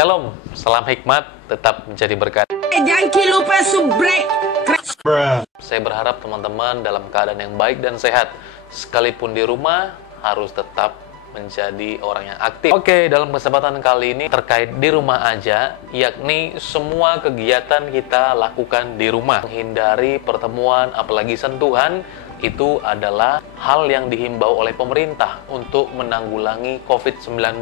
Shalom, salam hikmat, tetap menjadi berkat. Jangan lupa subrek. Saya berharap teman-teman dalam keadaan yang baik dan sehat. Sekalipun di rumah, harus tetap menjadi orang yang aktif. Oke, dalam kesempatan kali ini terkait di rumah aja, yakni semua kegiatan kita lakukan di rumah. Menghindari pertemuan, apalagi sentuhan, itu adalah hal yang dihimbau oleh pemerintah untuk menanggulangi COVID-19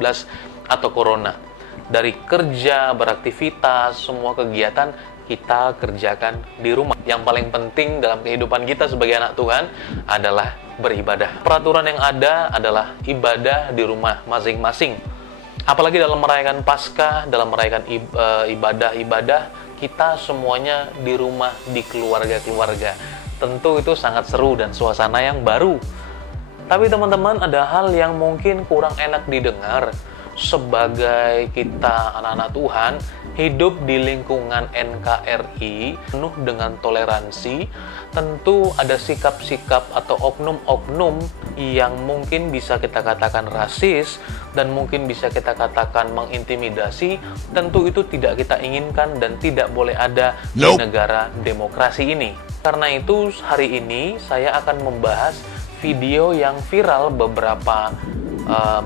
atau Corona. Dari kerja, beraktivitas, semua kegiatan kita kerjakan di rumah. Yang paling penting dalam kehidupan kita sebagai anak Tuhan adalah beribadah. Peraturan yang ada adalah ibadah di rumah masing-masing. Apalagi dalam merayakan Paskah, dalam merayakan ibadah-ibadah, kita semuanya di rumah, di keluarga-keluarga. Tentu itu sangat seru dan suasana yang baru. Tapi teman-teman, ada hal yang mungkin kurang enak didengar. Sebagai kita anak-anak Tuhan, hidup di lingkungan NKRI penuh dengan toleransi, tentu ada sikap-sikap atau oknum-oknum yang mungkin bisa kita katakan rasis dan mungkin bisa kita katakan mengintimidasi. Tentu itu tidak kita inginkan dan tidak boleh ada di negara demokrasi ini. Karena itu hari ini saya akan membahas video yang viral beberapa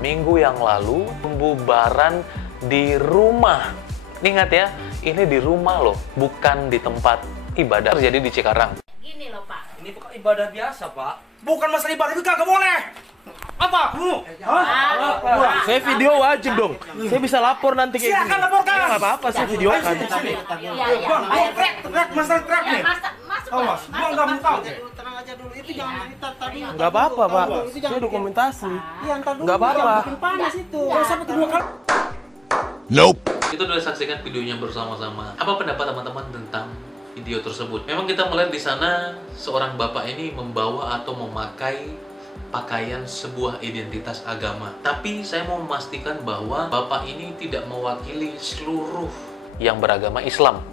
minggu yang lalu, pembubaran di rumah. Ingat ya, ini di rumah loh, bukan di tempat ibadah. Terjadi di Cikarang. Gini loh Pak. Ini bukan ibadah biasa, Pak. Bukan masalah ibadah itu kagak boleh. Apa? Saya video wajib dong. Saya bisa lapor nanti kayak gini. Silakan laporkan. Nggak apa-apa, saya videokan. Iya, iya. Bang, trek, masalah trek nih. Masuk. Awas, gua nggak mau tahu. Tenang aja dulu, itu jangan cerita tadi. Nggak apa-apa, Pak. Saya dokumentasi. Iya, ntar dulu. Nggak apa-apa. Jangan bikin panas itu. Nggak sampai kedua kali. Itu sudah saksikan videonya bersama-sama. Apa pendapat teman-teman tentang video tersebut? Memang kita melihat di sana seorang bapak ini membawa atau memakai pakaian sebuah identitas agama. Tapi saya mau memastikan bahwa bapak ini tidak mewakili seluruh yang beragama Islam.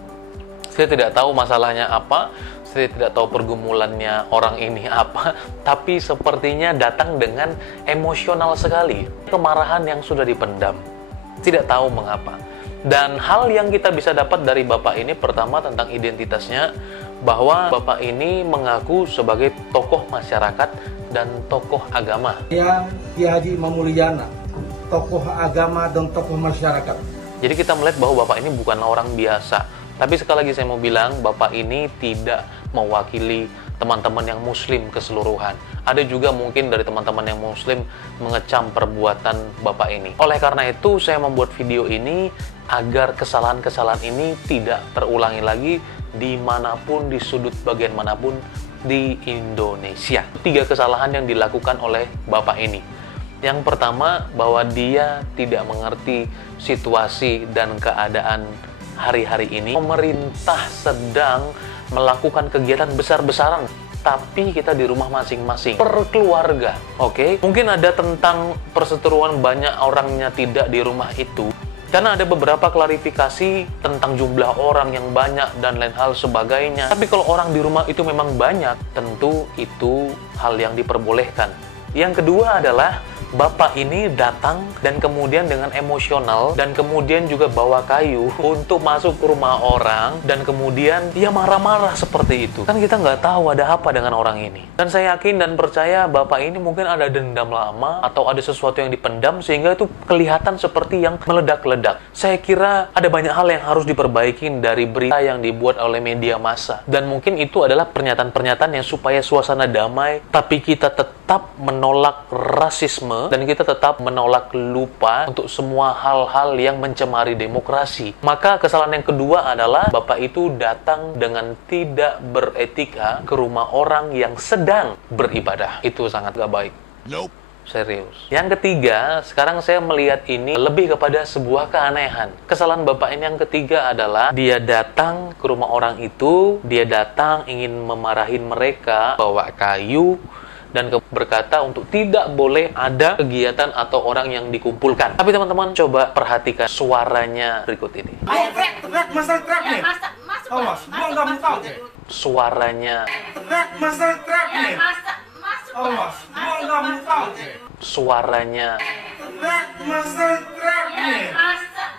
Saya tidak tahu masalahnya apa, saya tidak tahu pergumulannya orang ini apa, tapi sepertinya datang dengan emosional sekali. Kemarahan yang sudah dipendam. Tidak tahu mengapa. Dan hal yang kita bisa dapat dari bapak ini, pertama tentang identitasnya, bahwa bapak ini mengaku sebagai tokoh masyarakat dan tokoh agama. Saya Kiai Haji Imam Mulyana, tokoh agama dan tokoh masyarakat. Jadi kita melihat bahwa bapak ini bukan orang biasa. Tapi sekali lagi saya mau bilang, bapak ini tidak mewakili teman-teman yang muslim keseluruhan. Ada juga mungkin dari teman-teman yang muslim mengecam perbuatan bapak ini. Oleh karena itu, saya membuat video ini agar kesalahan-kesalahan ini tidak terulangi lagi dimanapun, di sudut bagian manapun di Indonesia. 3 kesalahan yang dilakukan oleh bapak ini. Yang pertama, bahwa dia tidak mengerti situasi dan keadaan hari-hari ini. Pemerintah sedang melakukan kegiatan besar-besaran, tapi kita di rumah masing-masing per keluarga. Oke? Mungkin ada tentang perseteruan banyak orangnya tidak di rumah itu, karena ada beberapa klarifikasi tentang jumlah orang yang banyak dan lain hal sebagainya. Tapi kalau orang di rumah itu memang banyak, tentu itu hal yang diperbolehkan. Yang kedua adalah bapak ini datang dan kemudian dengan emosional dan kemudian juga bawa kayu untuk masuk ke rumah orang dan kemudian dia marah-marah seperti itu. Kan kita nggak tahu ada apa dengan orang ini. Dan saya yakin dan percaya bapak ini mungkin ada dendam lama atau ada sesuatu yang dipendam sehingga itu kelihatan seperti yang meledak-ledak. Saya kira ada banyak hal yang harus diperbaiki dari berita yang dibuat oleh media massa. Dan mungkin itu adalah pernyataan-pernyataan yang supaya suasana damai, tapi kita tetap menolak rasisme dan kita tetap menolak lupa untuk semua hal-hal yang mencemari demokrasi. Maka kesalahan yang kedua adalah bapak itu datang dengan tidak beretika ke rumah orang yang sedang beribadah. Itu sangat gak baik. Serius. Yang ketiga, sekarang saya melihat ini lebih kepada sebuah keanehan. Kesalahan bapak ini yang ketiga adalah dia datang ke rumah orang itu, dia datang ingin memarahin mereka, bawa kayu, dan berkata untuk tidak boleh ada kegiatan atau orang yang dikumpulkan. Tapi teman-teman coba perhatikan suaranya berikut ini. Ayo trek, masalah trek nih. Masuk. Awas, gua nggak mau tahu. Suaranya. Trek, masalah trek nih. Masuk. Awas, gua nggak mau tahu. Suaranya. Trek, masalah trek nih. Masuk.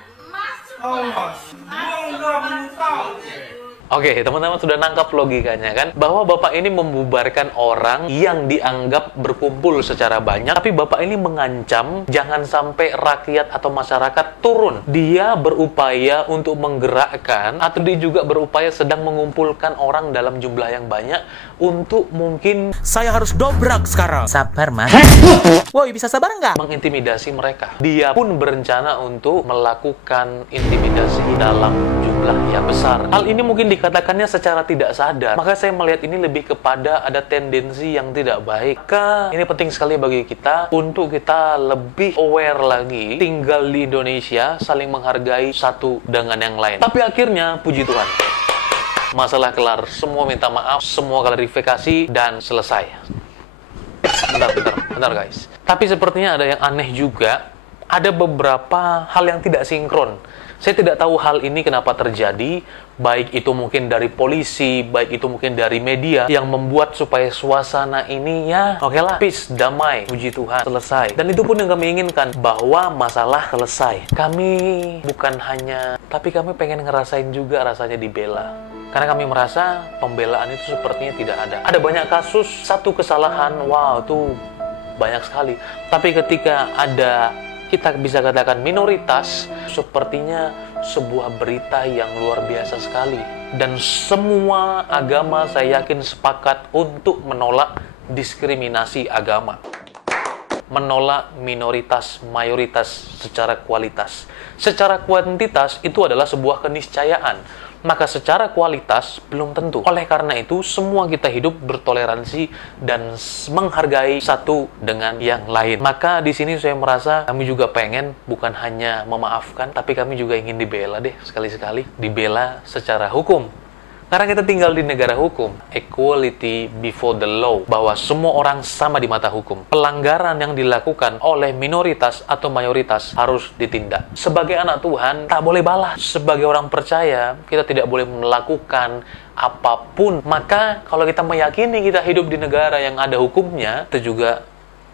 Awas, gua nggak mau tahu. Oke, teman-teman sudah nangkap logikanya kan? Bahwa Bapak ini membubarkan orang yang dianggap berkumpul secara banyak, tapi Bapak ini mengancam jangan sampai rakyat atau masyarakat turun. Dia berupaya untuk menggerakkan, atau dia juga berupaya sedang mengumpulkan orang dalam jumlah yang banyak untuk mungkin Saya harus dobrak sekarang. Sabar, Mas. Woi, bisa sabar nggak? mengintimidasi mereka. Dia pun berencana untuk melakukan intimidasi dalam jumlah yang besar. Hal ini mungkin dikatakannya secara tidak sadar. Maka saya melihat ini lebih kepada ada tendensi yang tidak baik. Maka ini penting sekali bagi kita untuk kita lebih aware lagi tinggal di Indonesia, saling menghargai satu dengan yang lain. Tapi akhirnya, puji Tuhan, masalah kelar, semua minta maaf, semua klarifikasi, dan selesai. Bentar guys. Tapi sepertinya ada yang aneh juga. Ada beberapa hal yang tidak sinkron. Saya tidak tahu hal ini kenapa terjadi, baik itu mungkin dari polisi, baik itu mungkin dari media, yang membuat supaya suasana ini ya, oke lah, peace, damai, puji Tuhan, selesai. Dan itu pun yang kami inginkan, bahwa masalah selesai. Kami bukan hanya, tapi kami pengen ngerasain juga rasanya dibela. Karena kami merasa pembelaan itu sepertinya tidak ada. Ada banyak kasus, satu kesalahan, wow, itu banyak sekali. Tapi ketika ada, kita bisa katakan minoritas, sepertinya sebuah berita yang luar biasa sekali. Dan semua agama saya yakin sepakat untuk menolak diskriminasi agama. Menolak minoritas, mayoritas secara kualitas. Secara kuantitas itu adalah sebuah keniscayaan. Maka secara kualitas belum tentu. Oleh karena itu, semua kita hidup bertoleransi dan menghargai satu dengan yang lain. Maka di sini saya merasa kami juga pengen bukan hanya memaafkan, tapi kami juga ingin dibela deh sekali-sekali. Dibela secara hukum. Karena kita tinggal di negara hukum, equality before the law, bahwa semua orang sama di mata hukum. Pelanggaran yang dilakukan oleh minoritas atau mayoritas harus ditindak. Sebagai anak Tuhan, tak boleh balas. Sebagai orang percaya, kita tidak boleh melakukan apapun. Maka kalau kita meyakini kita hidup di negara yang ada hukumnya, kita juga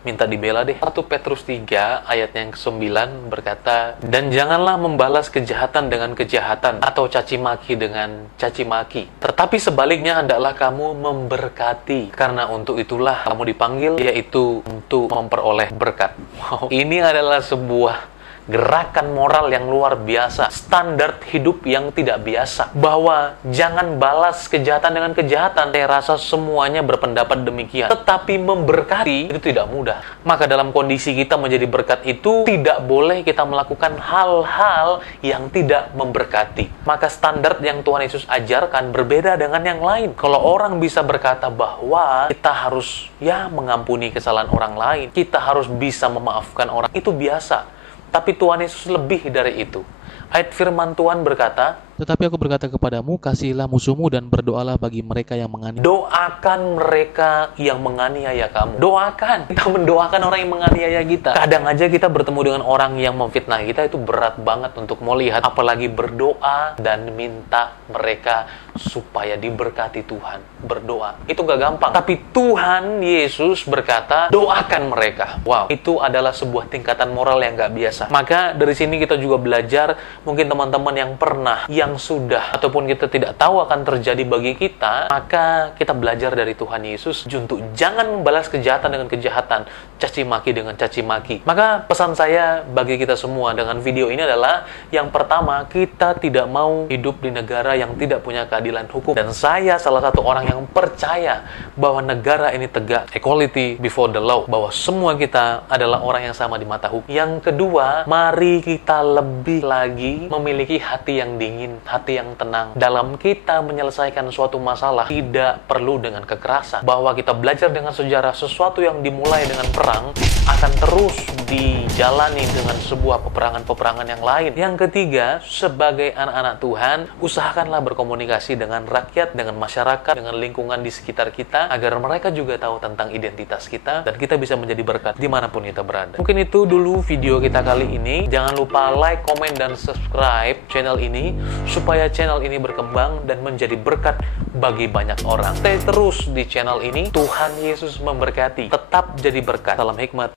minta dibela deh. 1 Petrus 3 ayatnya yang ke-9 berkata, dan janganlah membalas kejahatan dengan kejahatan atau caci maki dengan caci maki. Tetapi sebaliknya hendaklah kamu memberkati, karena untuk itulah kamu dipanggil, yaitu untuk memperoleh berkat. Wow, ini adalah sebuah gerakan moral yang luar biasa, standar hidup yang tidak biasa, bahwa jangan balas kejahatan dengan kejahatan. Saya rasa semuanya berpendapat demikian, tetapi memberkati itu tidak mudah. Maka dalam kondisi kita menjadi berkat itu, tidak boleh kita melakukan hal-hal yang tidak memberkati. Maka standar yang Tuhan Yesus ajarkan berbeda dengan yang lain. Kalau orang bisa berkata bahwa kita harus mengampuni kesalahan orang lain, kita harus bisa memaafkan orang, itu biasa. Tapi Tuhan Yesus lebih dari itu. Ayat firman Tuhan berkata, tetapi aku berkata kepadamu, kasihilah musuhmu dan berdoalah bagi mereka yang menganiaya. Doakan mereka yang menganiaya kamu. Doakan. Kita mendoakan orang yang menganiaya kita. Kadang aja kita bertemu dengan orang yang memfitnah kita, itu berat banget untuk melihat. Apalagi berdoa dan minta mereka supaya diberkati Tuhan. Berdoa. Itu gak gampang. Tapi Tuhan Yesus berkata, doakan mereka. Wow. Itu adalah sebuah tingkatan moral yang gak biasa. Maka dari sini kita juga belajar, mungkin teman-teman yang pernah, yang sudah, ataupun kita tidak tahu akan terjadi bagi kita, maka kita belajar dari Tuhan Yesus untuk jangan membalas kejahatan dengan kejahatan, caci maki dengan caci maki. Maka pesan saya bagi kita semua dengan video ini adalah, yang pertama, kita tidak mau hidup di negara yang tidak punya keadilan hukum. Dan saya salah satu orang yang percaya bahwa negara ini tegak, equality before the law, bahwa semua kita adalah orang yang sama di mata hukum. Yang kedua, mari kita lebih lagi memiliki hati yang dingin, hati yang tenang. Dalam kita menyelesaikan suatu masalah, tidak perlu dengan kekerasan. Bahwa kita belajar dengan sejarah, sesuatu yang dimulai dengan perang akan terus dijalani dengan sebuah peperangan-peperangan yang lain. Yang ketiga, sebagai anak-anak Tuhan, usahakanlah berkomunikasi dengan rakyat, dengan masyarakat, dengan lingkungan di sekitar kita, agar mereka juga tahu tentang identitas kita, dan kita bisa menjadi berkat dimanapun kita berada. Mungkin itu dulu video kita kali ini. Jangan lupa like, komen, dan subscribe channel ini, supaya channel ini berkembang dan menjadi berkat bagi banyak orang. Stay terus di channel ini. Tuhan Yesus memberkati. Tetap jadi berkat. Salam hikmat.